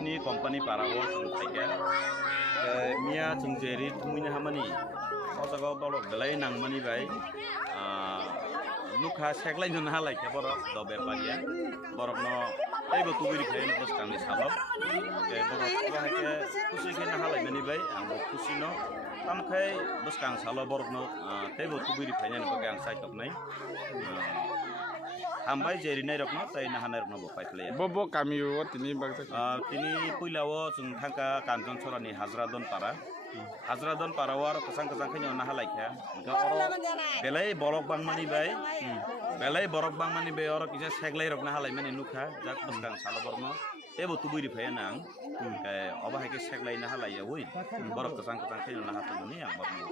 ni company parawo chung thaike mia chung jeri thumine hamani ojago bolok belai nangmani bai nukha seklai jona halai ke borok do beparia borok no teibo tubiri khain boskang ni salok ke borok ba ke kusi ke na halai mani bai ang kusi no tamkhai boskang salo borok no teibo tubiri khain ko gang sai tok nai hambai jeri nai rok no tai na hanai rok no bo paiplaya bo kamiyo tini bagta tini puilao chung thangka kanjon sorani hazradon para war kesang khaino na halai kha belai borok bangmani bai oro kisa seglai rok na halai mani nukha jak boskang salo borno ebo tubiri phaya nang ke oba hake seglai na halai ya oi borok kesang khaino na hatamani ang borno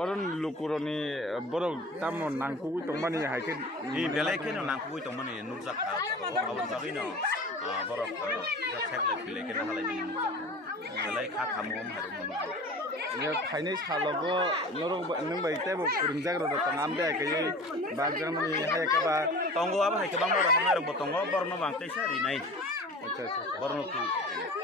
oron lukuroni borok tamo nangku tongmani haike ni belai keno nangku tongmani nukjak kha awon jagino borok jak seglai phile ke na halai mani nukjak belai kha khamom harum mono ya thainai salogo norok nang bai tebo kurungjak ro tangam de ke bagjamani haike ba tongo aba haike bang borok na rok tongo borno bang tei sari nai acha borno ku